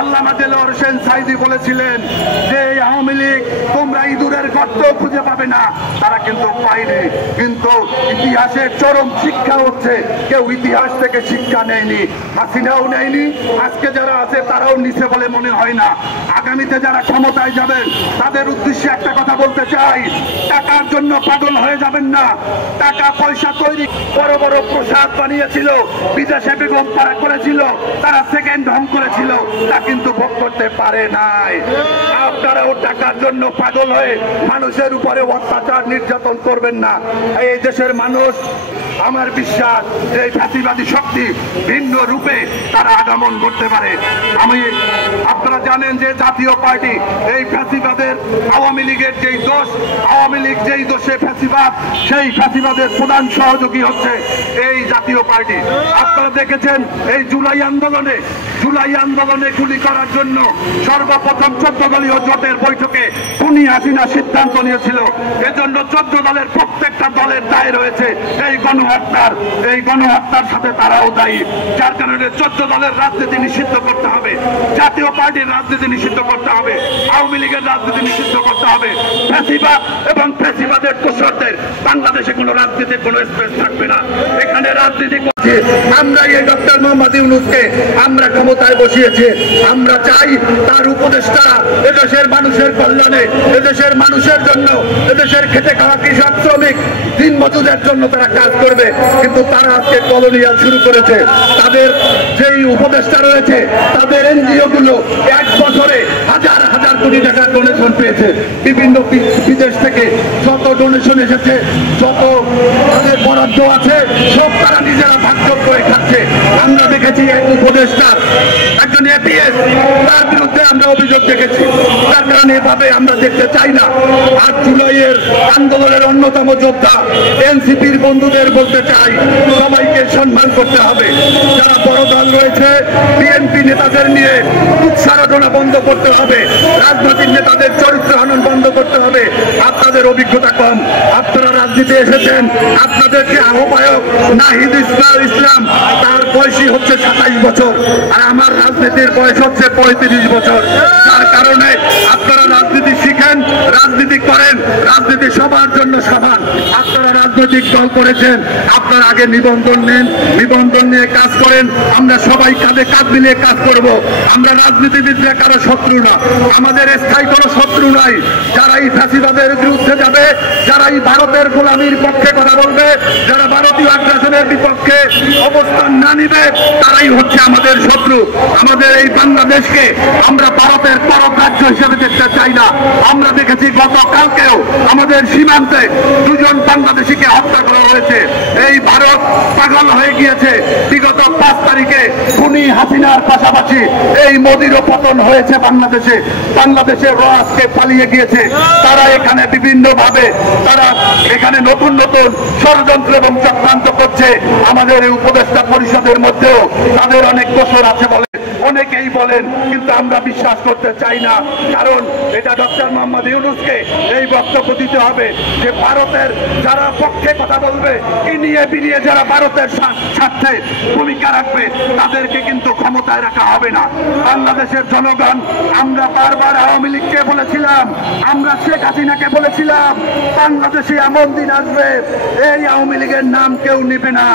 আল্লামা দেলোয়ার হোসেন সাঈদী বলেছিলেন যে আওয়ামী লীগ তোমরা ইঁদুরের গর্ত খুঁজে পাবে না, তারা কিন্তু পায়নি। কিন্তু ইতিহাসের চরম শিক্ষা হচ্ছে কেউ ইতিহাস থেকে শিক্ষা নেয়নি, হাসিনাও নেয়নি, আজকে যারা আছে তারাও নিচে বলে মনে হয় না। আগামীতে যারা ক্ষমতায় যাবেন তাদের উদ্দেশ্যে একটা কথা বলতে চাই, টাকার জন্য পাগল হয়ে যাবেন না। টাকা পয়সা তৈরি বড় বড় প্রসাদ বানিয়েছিল, বিদেশে বেগম পাড়া করেছিল, তারা সেকেন্ড হোম করেছিল, তা কিন্তু ভোগ করতে পারে নাই। আপনারাও টাকার জন্য পাগল হয়ে মানুষের উপরে অত্যাচার নির্যাতন করবেন না। এই দেশের মানুষ, আমার বিশ্বাস এই ফ্যাসিবাদী শক্তি ভিন্ন রূপে তারা আগমন করতে পারে। আপনারা জানেন যে জাতীয় পার্টি এই ফ্যাসিবাদের আওয়ামী লীগের যেই দোষ, আওয়ামী লীগ যেই দোষে ফ্যাসিবাদ, সেই ফ্যাসিবাদের প্রধান সহযোগী হচ্ছে এই জাতীয় পার্টি। আপনারা দেখেছেন এই জুলাই আন্দোলনে গুলি করার জন্য সর্বপ্রথম 14 দলীয় জোটের বৈঠকে খুনি হাসিনা সিদ্ধান্ত নিয়েছিল। এজন্য 14 দলের প্রত্যেকটা দলের দায় রয়েছে এই গণহত্যার সাথে তারাও দায়ী। যার কারণে 14 দলের রাজনীতি নিষিদ্ধ করতে হবে, জাতীয় পার্টির রাজনীতি নিষিদ্ধ করতে হবে, আওয়ামী লীগের রাজনীতি নিষিদ্ধ করতে হবে। ফ্যাসিবাদ এবং ফ্যাসিবাদের দোসরদের বাংলাদেশে কোনো রাজনীতির কোনো স্পেস থাকবে না। এখানে রাজনীতি করছে আমরা এই ডক্টর মোহাম্মদ ইউনূসকে আমরা ক্ষমতায় বসিয়েছি। আমরা চাই তার উপদেষ্টা এদেশের মানুষের কল্যাণে, এদেশের মানুষের জন্য, এদেশের খেটে খাওয়া কৃষক শ্রমিক দিন মজুদের জন্য তারা কাজ করবে। কিন্তু তারা আজকে কলোনিয়াল শুরু করেছে। তাদের যেই উপদেষ্টা রয়েছে তাদের এনজিও গুলো 1 বছরে হাজার হাজার কোটি টাকার ডোনেশন পেয়েছে। বিভিন্ন বিদেশ থেকে যত ডোনেশন এসেছে, যত তাদের বরাদ্দ আছে, সব তারা নিজেরা ভাগ করে খাচ্ছে। আমরা দেখেছি এক উপদেষ্টা, একজন এপিএস, তার বিরুদ্ধে আমরা অভিযোগ দেখেছি। তার কারণে এভাবে আমরা দেখতে চাই না। 8 জুলাইয়ের আন্দোলনের অন্যতম যোদ্ধা এনসিপির বন্ধুদের বলতে চাই, সবাইকে সম্মান করতে হবে। যারা বড় দল রয়েছে, বিএনপি নেতাদের নিয়ে উৎসারণা বন্ধ করতে হবে, রাজনৈতিক নেতাদের চরিত্র হনন বন্ধ করতে হবে। আপনাদের অভিজ্ঞতা কম, আপনারা রাজনীতি এসেছেন। আপনাদের যে আহ্বায়ক নাহিদ ইসলাম, তার বয়সই হচ্ছে 27 বছর, আর আমার রাজনীতির বয়স হচ্ছে 35 বছর। তার কারণে আপনারা রাজনীতি শিখেন, রাজনীতি করেন। রাজনীতি সবার জন্য সমান। আপনারা রাজনৈতিক দল করেছেন, আপনারা আগে নিবন্ধন নেন, নিবন্ধন নিয়ে কাজ করেন। আমরা সবাই কাঁধে কাঁধ মিলিয়ে কাজ করব। আমরা রাজনীতিবিদরা কারো শত্রু না, আমাদের স্থায়ী কোনো শত্রু নাই। যারা এই ফ্যাসিবাদের বিরুদ্ধে যাবে, যারা এই ভারতের গোলামির পক্ষে কথা বলবে, যারা ভারতীয় আগ্রাসনের বিপক্ষে অবস্থান না নিবে, তারাই হচ্ছে আমাদের শত্রু। আমাদের এই বাংলাদেশকে আমরা ভারতের পরক রাজ্য হিসেবে দেখতে চাই না। আমরা দেখেছি গতকালকেও আমাদের সীমান্তে 2 জন বাংলাদেশিকে হত্যা করা হয়েছে। এই ভারত পাগল হয়ে গিয়েছে। বিগত 5 তারিখে খুনি হাসিনার পাশাপাশি এই মোদিরও পতন হয়েছে বাংলাদেশে। বাংলাদেশের র আজকে পালিয়ে গিয়েছে। তারা এখানে বিভিন্ন ভাবে তারা এখানে নতুন নতুন ষড়যন্ত্র এবং চক্রান্ত করছে। আমাদের এই উপদেষ্টা পরিষদের মধ্যেও তাদের অনেক দোষর আছে বলে অনেকেই বলেন, কিন্তু আমরা বিশ্বাস করতে চাই না। কারণ এটা ডক্টর মোহাম্মদ ইউনূসকে এই বক্তব্য দিতে হবে যে ভারতের যারা পক্ষে কথা বলবে, ইনিয়ে বিনিয়ে যারা ভারতের স্বার্থে ভূমিকা রাখবে, তাদেরকে কিন্তু ক্ষমতায় রাখা হবে না। বাংলাদেশের জনগণ, আমরা বারবার আওয়ামী লীগকে বলেছিলাম, আমরা শেখ হাসিনাকে বলেছিলাম, বাংলাদেশে এমন দিন আসবে এই আওয়ামী লীগের নাম কেউ নিবে না।